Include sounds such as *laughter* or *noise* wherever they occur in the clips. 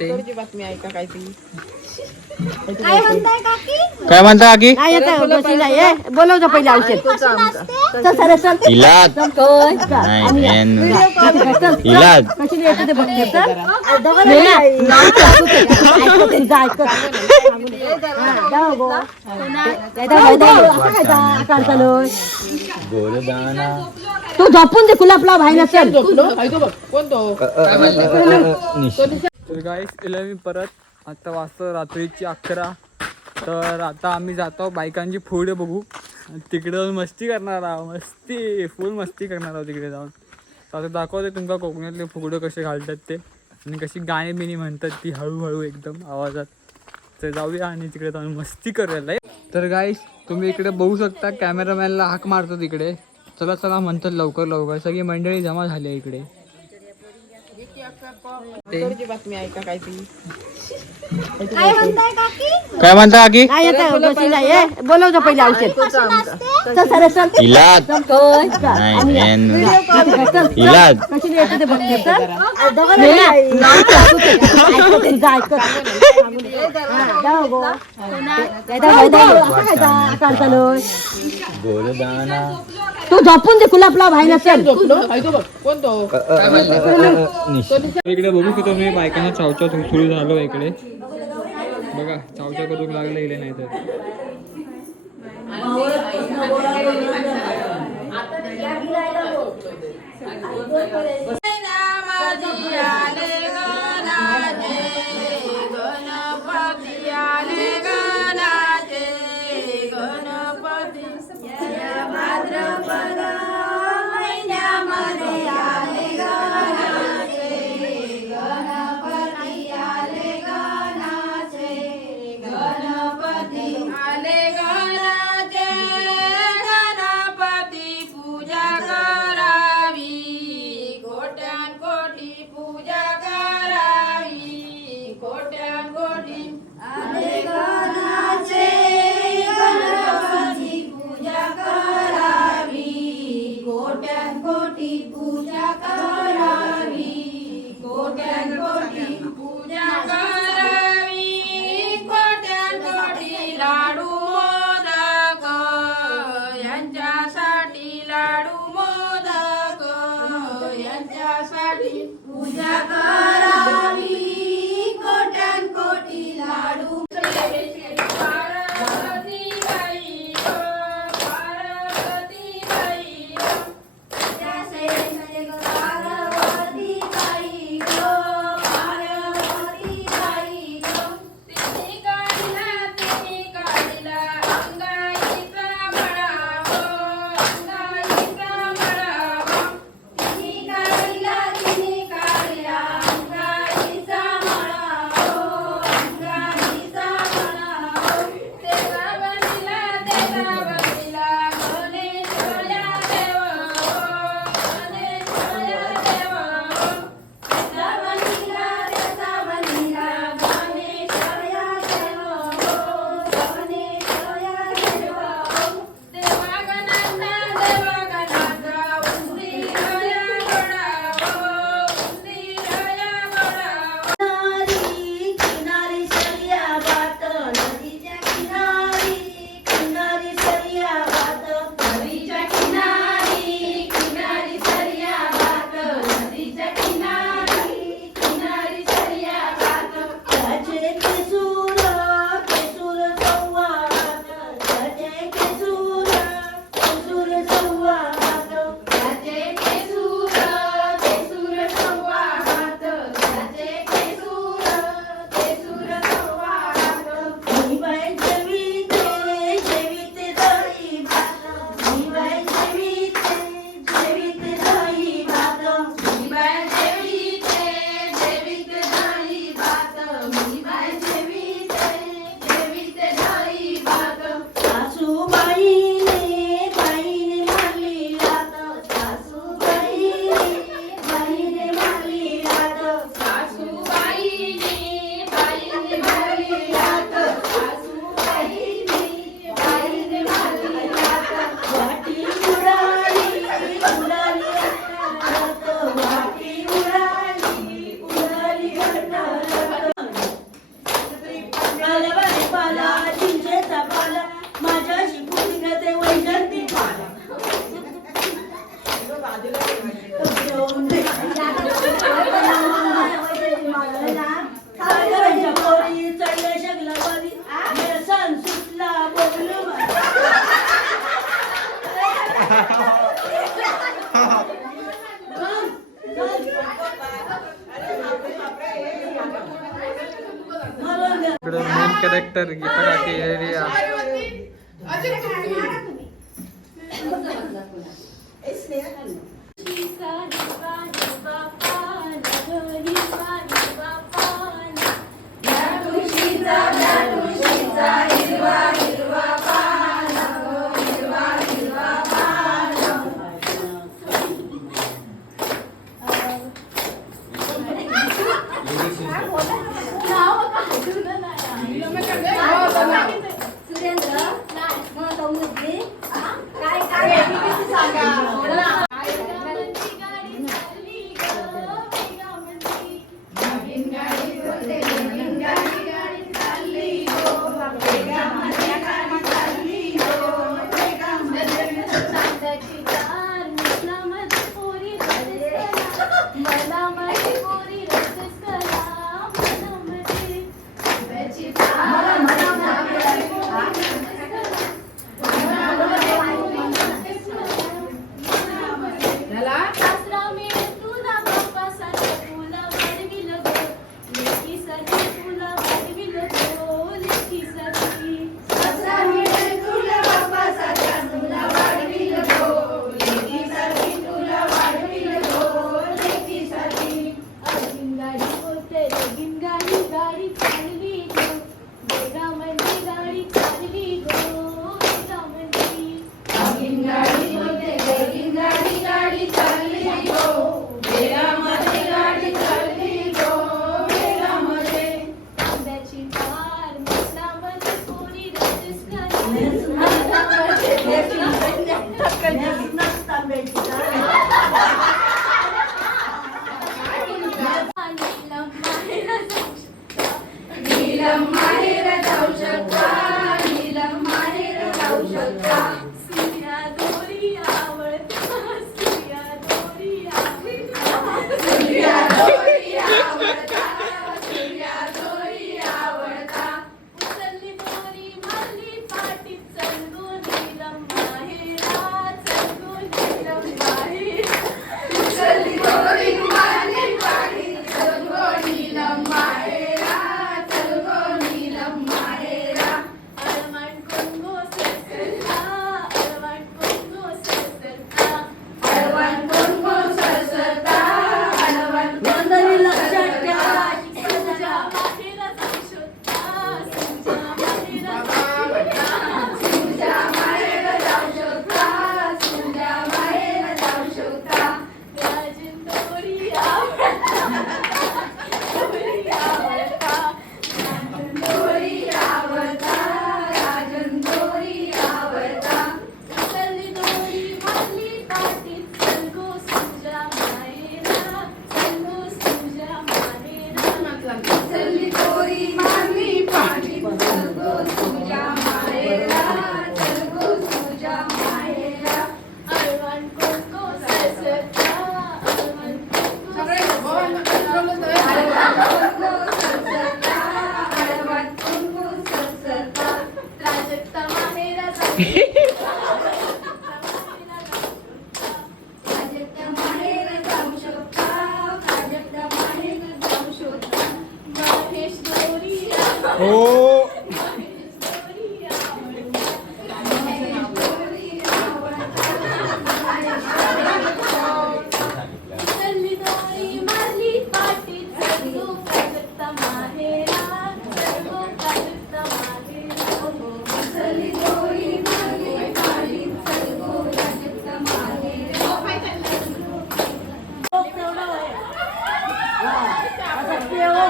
तुझी बातमी ऐका काय ती? काय म्हणताय काकी? काय म्हणता काकी? ये. बोलवतो पहिले औषध. चल चल इलाज. चल. इलाज. ते चल. जा, जा. जा, जा, जा, जा. जा, चालू. झोपून दे कुलापला भाई नसेल झोपलो ऐकू बघ. कोण तो? तर गाईस इलेव्हन परत. आता वाजता रात्रीची अकरा. तर आता आम्ही जातो बायकांची फूड बघू. आणि तिकडे जाऊन मस्ती करणार आहोत. मस्ती फुल मस्ती करणार आहोत तिकडे जाऊन. तर आता दाखवते तुमका कोकणातले फुगडं कसे घालतात ते. आणि कशी गाणी बिणी म्हणतात ती हळूहळू एकदम आवाजात. तर जाऊया आणि तिकडे जाऊन मस्ती करायला तर गाईस तुम्ही इकडे बघू शकता कॅमेरामॅनला हाक मारतो तिकडे चला चला म्हणतात लवकर लवकर. सगळी मंडळी जमा झाली इकडे. बातमी ऐका काहीतरी काय म्हणताय काकी काय म्हणता काकी नाही येत बशी नाही ये. बोलवतो पहिले औषध चल चल इलाज होय का? नाही मेन चल. इलाज कशी येते ते बघते चल. ये ना. ऐकत आहे, जा, ऐकत. हा, जा हो गो. जा, जा, जा, जा. असं काय जा, आकार चालू. तू झोपून दे कुलापला भाई कोण तो इकडे बघू शकतो मी बायकांना चावचाव सुरू झालो इकडे बघा चावचाव करून लागलं इकडे नाही तर. आले পূজা কর। की तरह के एरिया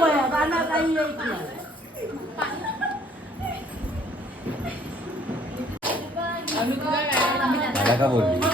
पोया बाना काही येत नाही का बोलली?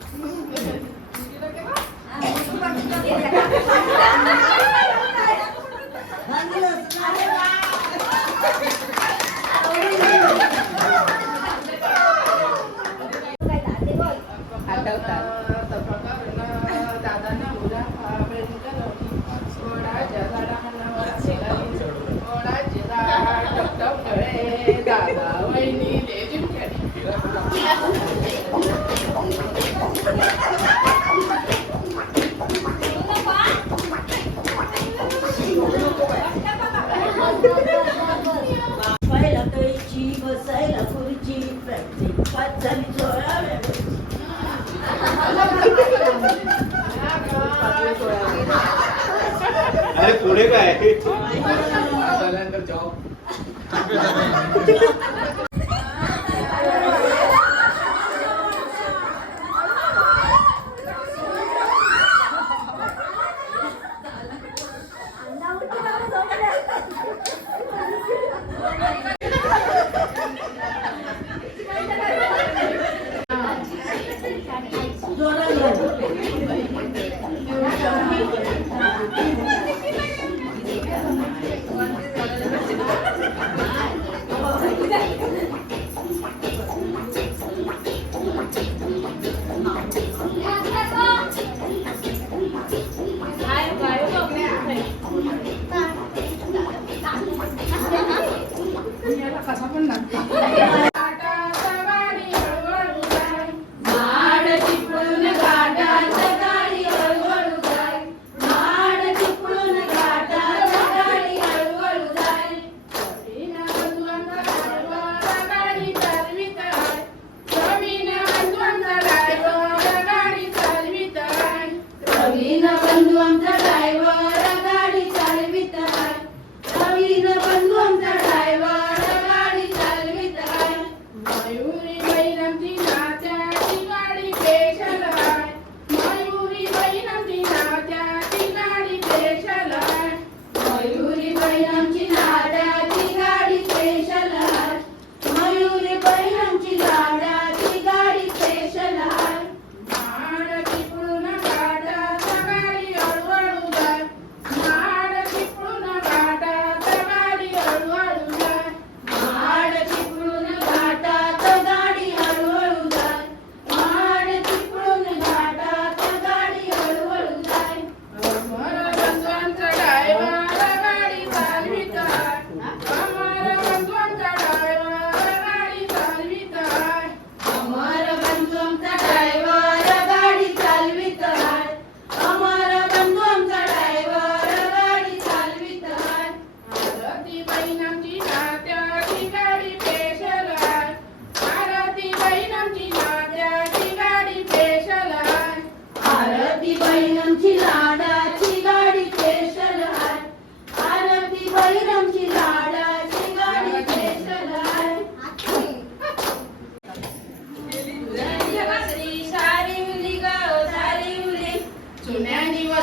Mm-hmm. जाओ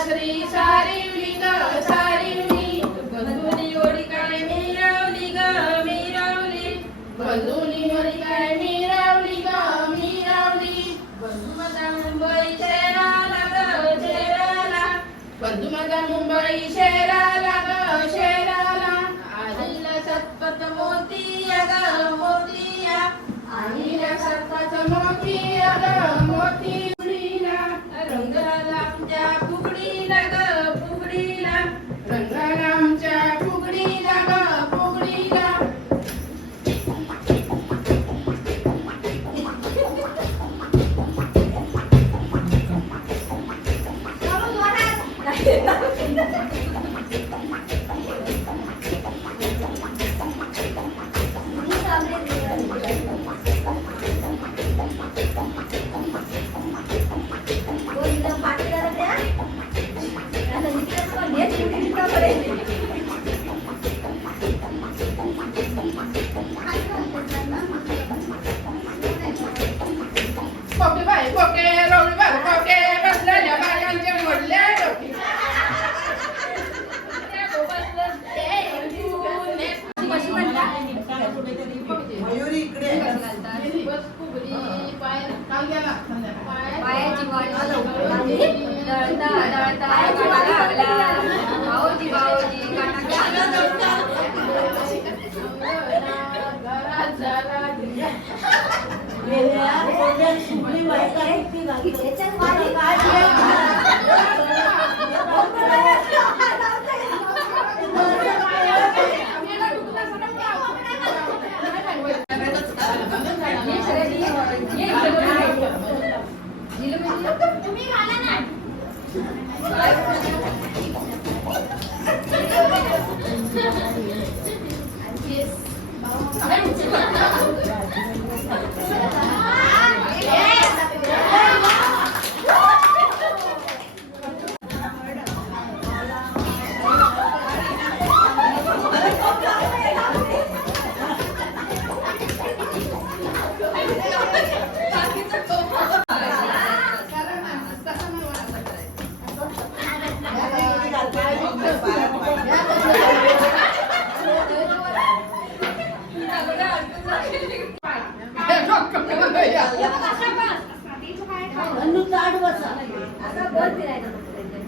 श्री सारिवली ग सारिवली बंधून ओळी काय मिरवली ग मिरवली. बंधून ओळी काय मिरवली ग मिरवली. बंधू मुंबई शहराला ग शहराला. बंधू मुंबई शहराला ग शहराला. आईला सतपत मोतिया ग मोतिया. आईला सतपत मोतिया ग मोतिया.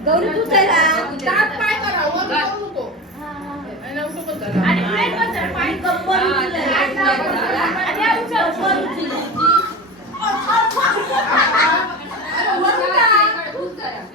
गौरी तू चला दात पाय करा वर करू नको आणि उठू पण करा आणि प्लेट पण चढ पाय कंबर उचल आणि आ उचल कंबर उचल उचल उचल उचल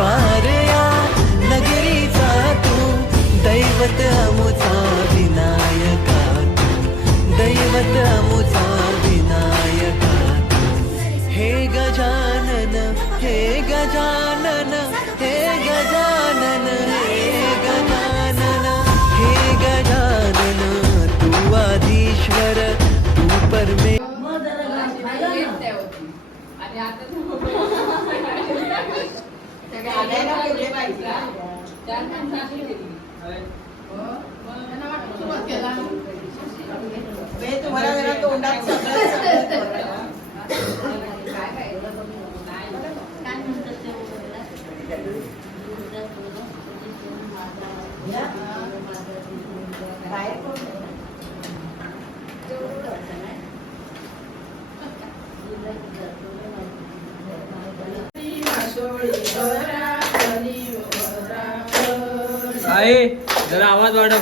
महाद्वार या नगरीचा तू दैवत अमुचा विनायका तू दैवत अमुचा विनायका हे गजानन हे गजानन हे गजानन हे गजानन हे गजानन तू आधीश्वर तू परमे. तुम्हाला जरा तोंडात सगळं *laughs* सगळं थोडं. बाहेर कोण नाही. आहे जरा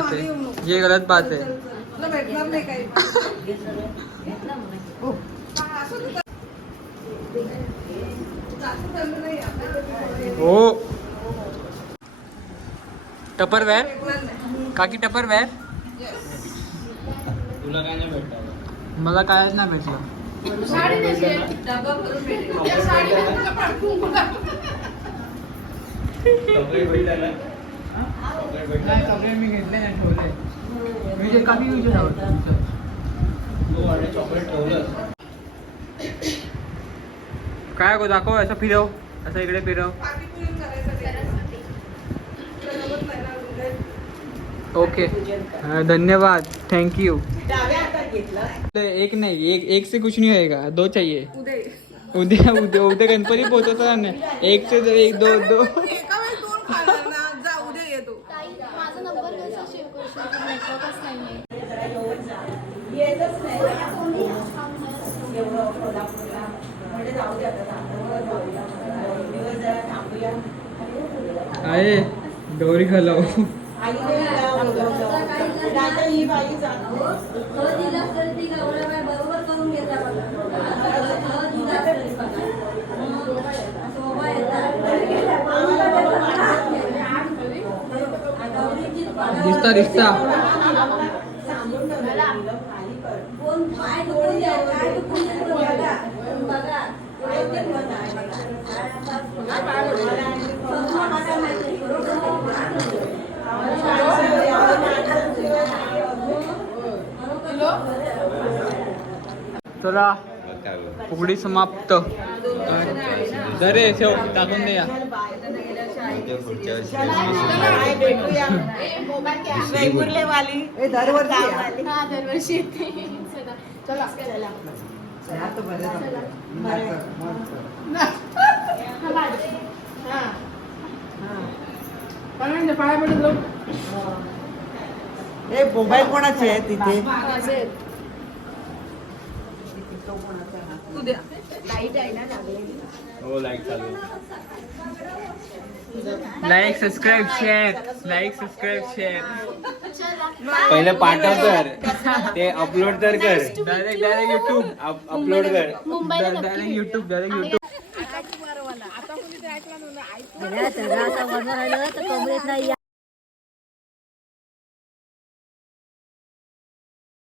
बात है ये गलत बात है. हो टपर वेअर काकी टपर वेअर तुला काय नाही भेटणार? मला कायच नाही भेटलं. चॉकलेट मी घेतले नाही ठेवले. मी जे विचार आवडतं चॉकलेट ठेवलं काय गो दाखव असं फिरव असं इकडे फिरव. ओके. धन्यवाद. थैंक यू एक नहीं एक एक से कुछ नहीं होएगा. दो चाहिए. उद्या. उद्या उद्या गणपती पोहोचवता ना एक से एक दो दो एका वेळेस दोन खाणार ना जा उद्या येतो माझा नंबर कसा सेव्ह करशील नेटवर्कच नाही येतच नाही एवढं कोल्हापूरला म्हणजे जाऊ दे आता जाऊ जाऊया दोन दिवस जरा थांबूया आहे आई आता ही. बाई जातो. बरोबर करून घेतला दिसता दिसता सांगून ठेवलं खाली कर कोण पाय दुखून द्या काय दुखून द्या बघा बघा चला फुगडी समाप्त. जरे ठेव टाकून दे या. ते पुढच्या वर्षी काय भेटूया वेंगुर्ले वाली दरवर्षी हा. दरवर्षी येते चला आहे हो लाईक चालू like subscribe share like subscribe share पहिलं पाठव तर. ते अपलोड तर कर. डायरेक्ट डायरेक्ट युट्यूब अपलोड कर. मुंबईला डायरेक्ट युट्यूब डायरेक्ट युट्यूब सगळं असं वरनं राहिलं तर कमरेत नाही